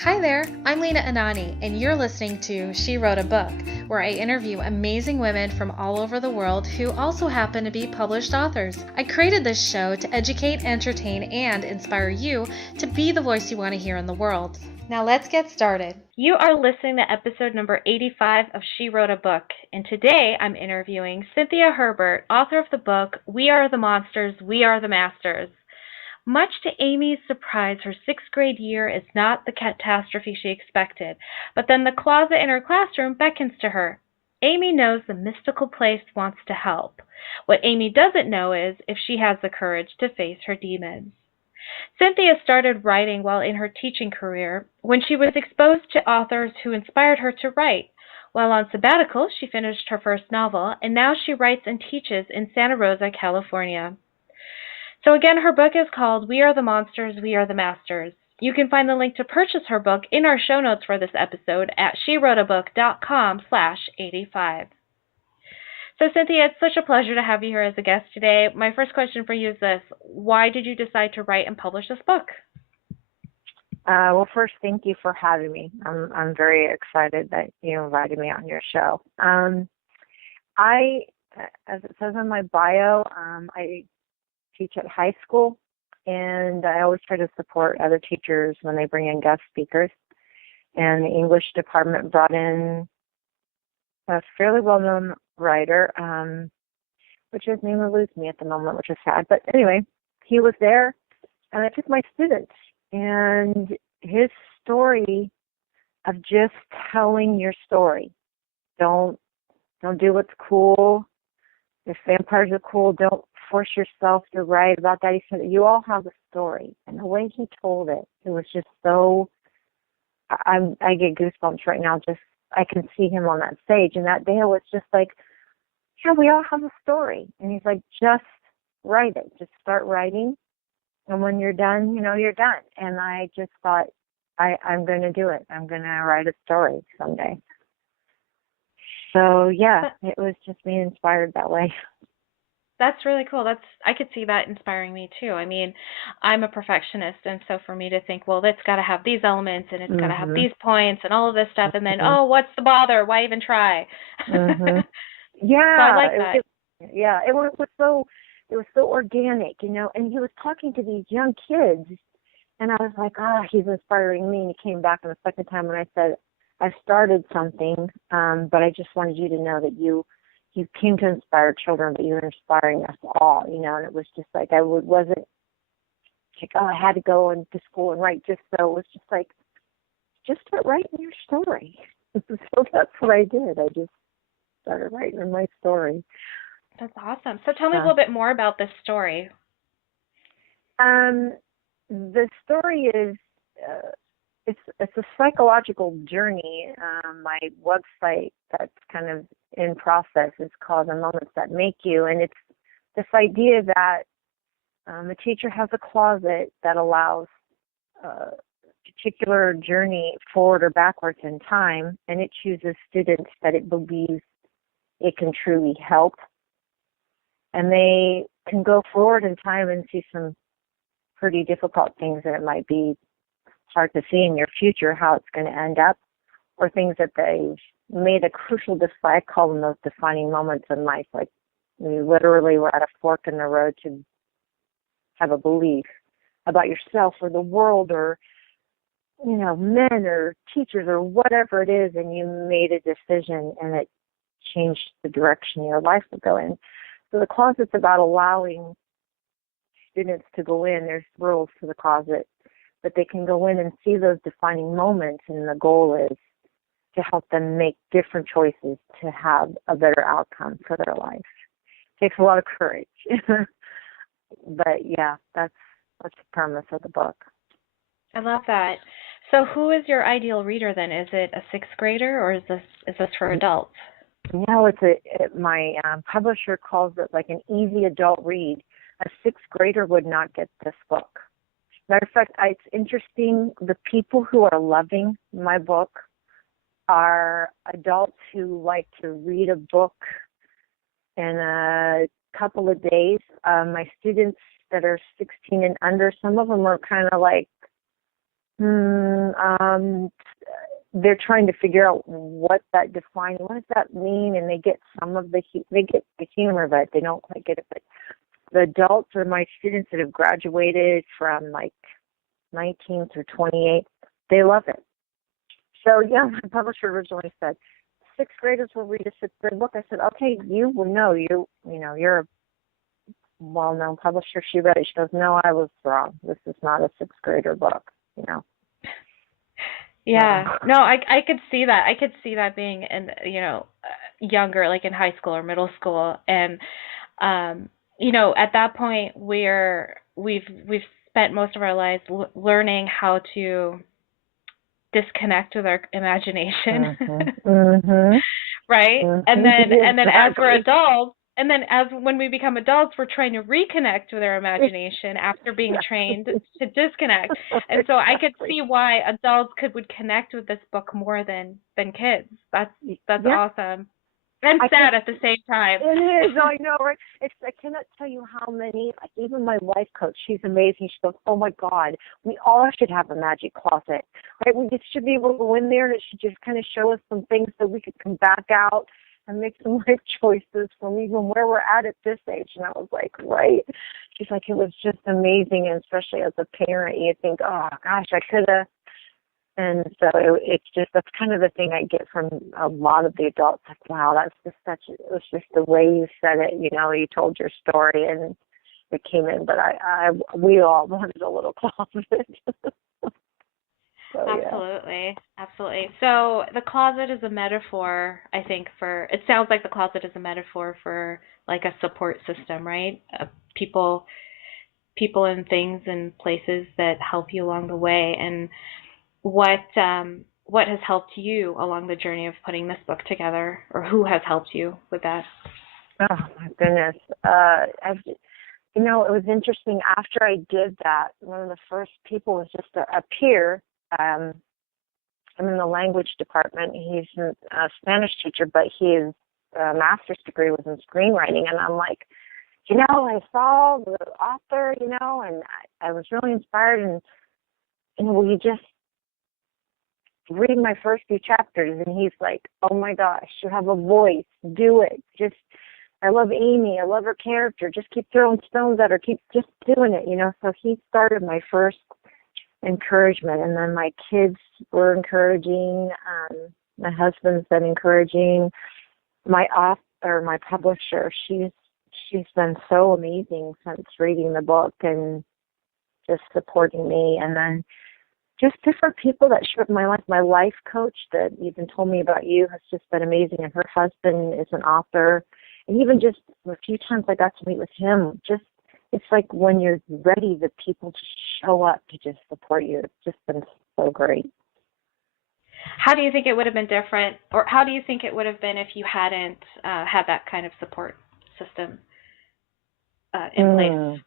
Hi there, I'm Lena Anani, and you're listening to She Wrote a Book, where I interview amazing women from all over the world who also happen to be published authors. I created this show to educate, entertain, and inspire you to be the voice you want to hear in the world. Now let's get started. You are listening to episode number 85 of She Wrote a Book, and today I'm interviewing Cynthia Herbert, author of the book We Are the Monsters, We Are the Masters. Much to Aimee's surprise, her sixth grade year is not the catastrophe she expected, but then the closet in her classroom beckons to her. Aimee knows the mystical place wants to help. What Aimee doesn't know is if she has the courage to face her demons. Cynthia started writing while in her teaching career when she was exposed to authors who inspired her to write. While on sabbatical, she finished her first novel, and now she writes and teaches in Santa Rosa, California. So again, her book is called We Are the Monsters, We Are the Masters. You can find the link to purchase her book in our show notes for this episode at SheWroteABook.com/85. So Cynthia, it's such a pleasure to have you here as a guest today. My first question for you is this: why did you decide to write and publish this book? Well, first, thank you for having me. I'm very excited that you invited me on your show. I, as it says in my bio, I teach at high school, and I always try to support other teachers when they bring in guest speakers. And the English department brought in a fairly well-known writer, which his name eludes me at the moment, which is sad. But anyway, he was there, and I took my students, and his story of just telling your story. Don't do what's cool. If vampires are cool, don't force yourself to write about that. He said, you all have a story. And the way he told it, it was just so, I get goosebumps right now. Just, I can see him on that stage. And that day it was just like, yeah, we all have a story. And he's like, just write it. Just start writing. And when you're done, you're done. And I just thought, I'm going to do it. I'm going to write a story someday. So, yeah, it was just being inspired that way. That's really cool. I could see that inspiring me too. I mean, I'm a perfectionist, and so for me to think, well, it's got to have these elements, and it's got to have these points, and all of this stuff, and then, oh, what's the bother? Why even try? Yeah, So I like that. It was so organic, And he was talking to these young kids, and I was like, he's inspiring me. And he came back on the second time, and I said, I started something, but I just wanted you to know that you came to inspire children, but you're inspiring us all, And it was just like wasn't like, I had to go into school and write just so. It was just like, just start writing your story. So that's what I did. I just started writing my story. That's awesome. So tell me a little bit more about this story. The story is it's a psychological journey. My website that's kind of in process is called The Moments That Make You, and it's this idea that a teacher has a closet that allows a particular journey forward or backwards in time, and it chooses students that it believes it can truly help. And they can go forward in time and see some pretty difficult things that it might be hard to see in your future how it's going to end up, or things that they've made a crucial I call them those defining moments in life. Like we literally were at a fork in the road to have a belief about yourself or the world or, men or teachers or whatever it is, and you made a decision and it changed the direction your life would go in. So the closet's about allowing students to go in. There's rules to the closet, but they can go in and see those defining moments, and the goal is to help them make different choices to have a better outcome for their life. It takes a lot of courage. But yeah, that's the premise of the book. I love that. So who is your ideal reader then? Is it a sixth grader, or is this for adults? No, my publisher calls it like an easy adult read. A sixth grader would not get this book. Matter of fact, it's interesting. The people who are loving my book are adults who like to read a book in a couple of days. My students that are 16 and under, some of them are kind of like They're trying to figure out what that defines. What does that mean? And they get they get the humor, but they don't quite get it. But the adults or my students that have graduated from like 19 through 28, they love it. So yeah, my publisher originally said sixth graders will read a sixth grade book. I said, okay, you will know you're a well-known publisher. She read it. She goes, no, I was wrong. This is not a sixth grader book. Yeah, no, I could see that. I could see that being in, younger, like in high school or middle school. And, at that point we've spent most of our lives learning how to disconnect with our imagination. Mm-hmm. Right? Mm-hmm. And then as we're Exactly. adults, and then when we become adults, we're trying to reconnect with our imagination after being trained to disconnect. And so I could see why adults would connect with this book more than kids. That's Yeah. awesome. And sad at the same time. It is, I know, right? I cannot tell you how many, even my life coach, she's amazing. She goes, oh my God, we all should have a magic closet, right? We just should be able to go in there and it should just kind of show us some things so we could come back out and make some life choices from even where we're at this age. And I was like, right. She's like, it was just amazing. And especially as a parent, you think, oh gosh, I could have. And so that's kind of the thing I get from a lot of the adults. Like, wow, it was just the way you said it. You told your story and it came in. But we all wanted a little closet. So, absolutely, yeah. Absolutely. So the closet is a metaphor, I think, it sounds like the closet is a metaphor for like a support system, right? People and things and places that help you along the way. And what has helped you along the journey of putting this book together, or who has helped you with that? Oh my goodness. It was interesting. After I did that, one of the first people was just a peer. I'm in the language department. He's a Spanish teacher, but his master's degree was in screenwriting. And I'm like, I saw the author, and I was really inspired. And will you just read my first few chapters? And he's like, oh my gosh, you have a voice. Do it. I love Aimee. I love her character. Just keep throwing stones at her. Keep just doing it, So he started my first encouragement. And then my kids were encouraging. My husband's been encouraging. My publisher, she's been so amazing since reading the book and just supporting me. And then just different people that show up in my life. My life coach that even told me about you has just been amazing. And her husband is an author. And even just a few times I got to meet with him, it's like when you're ready, the people just show up to just support you. It's just been so great. How do you think it would have been different, or how do you think it would have been if you hadn't had that kind of support system in place?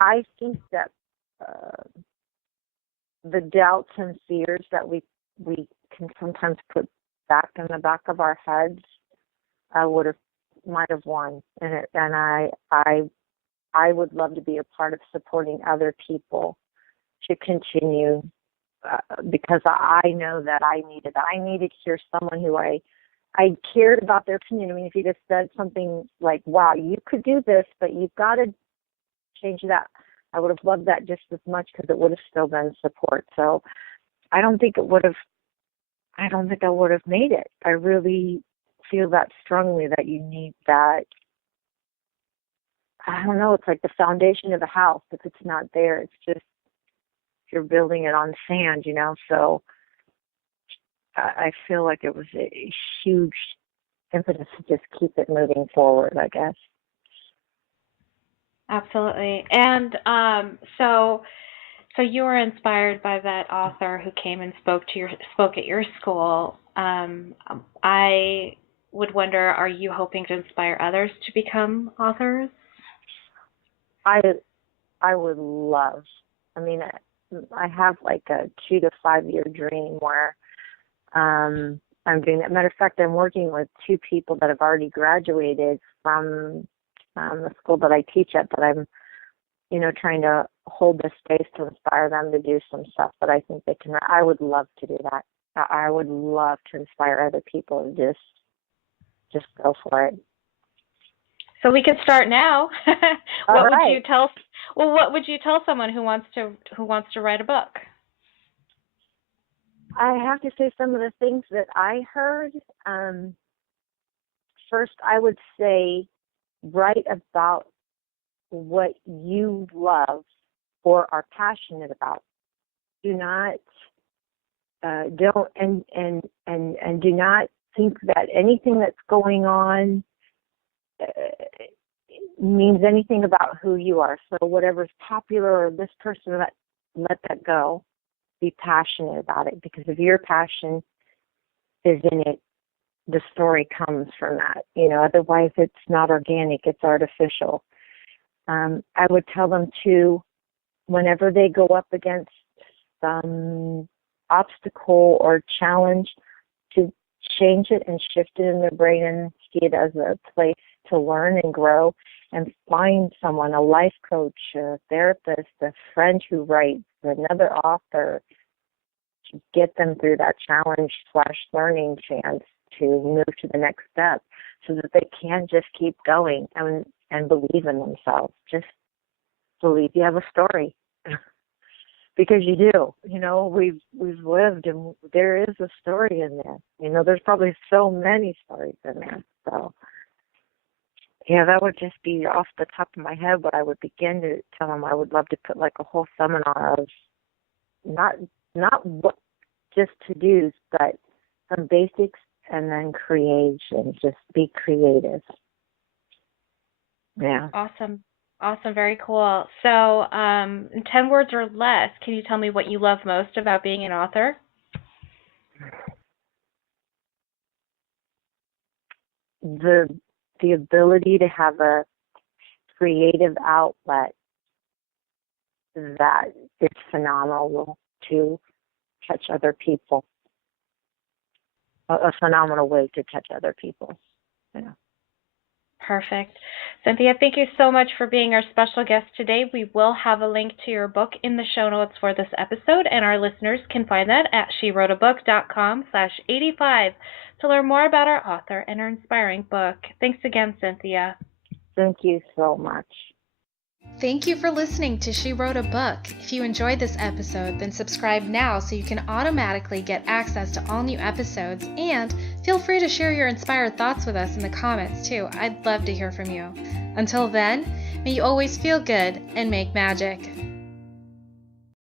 I think that the doubts and fears that we can sometimes put back in the back of our heads might have won, and I would love to be a part of supporting other people to continue because I know that I needed to hear someone who I cared about their opinion. I mean, if you just said something like, wow, you could do this, but you've got to change that, I would have loved that just as much because it would have still been support. So I don't think I would have made it. I really feel that strongly that you need that. I don't know, it's like the foundation of a house. If it's not there, it's just you're building it on sand, So I feel like it was a huge impetus to just keep it moving forward, I guess. Absolutely. And so you were inspired by that author who came and spoke at your school. I would wonder, are you hoping to inspire others to become authors? I would love. I mean, I have like a 2 to 5 year dream where I'm doing that. Matter of fact, I'm working with 2 people that have already graduated from the school that I teach at, that I'm trying to hold the space to inspire them to do some stuff that I think they can. I would love to do that. I would love to inspire other people to just go for it. So we could start now. What would you tell someone who wants to write a book? I have to say some of the things that I heard. First, I would say write about what you love or are passionate about. Do not do not think that anything that's going on means anything about who you are. So whatever's popular or this person, let that go. Be passionate about it, because if your passion is in it, the story comes from that. Otherwise it's not organic, it's artificial. I would tell them to, whenever they go up against some obstacle or challenge, to change it and shift it in their brain and see it as a place to learn and grow, and find someone, a life coach, a therapist, a friend who writes, another author, to get them through that challenge/learning chance to move to the next step, so that they can just keep going and believe in themselves. Just believe you have a story. Because you do. We've lived, and there is a story in there. There's probably so many stories in there. So, yeah, that would just be off the top of my head what I would begin to tell them. I would love to put like a whole seminar of not what just to-dos, but some basics, and then creation. Just be creative. Yeah. Awesome. Very cool. So, in 10 words or less, can you tell me what you love most about being an author? The ability to have a creative outlet that is phenomenal to touch other people. A phenomenal way to touch other people. Perfect. Cynthia, thank you so much for being our special guest today. We will have a link to your book in the show notes for this episode, and our listeners can find that at SheWroteABook.com/85 to learn more about our author and her inspiring book. Thanks again, Cynthia. Thank you so much. Thank you for listening to She Wrote a Book. If you enjoyed this episode, then subscribe now so you can automatically get access to all new episodes, and feel free to share your inspired thoughts with us in the comments too. I'd love to hear from you. Until then, may you always feel good and make magic.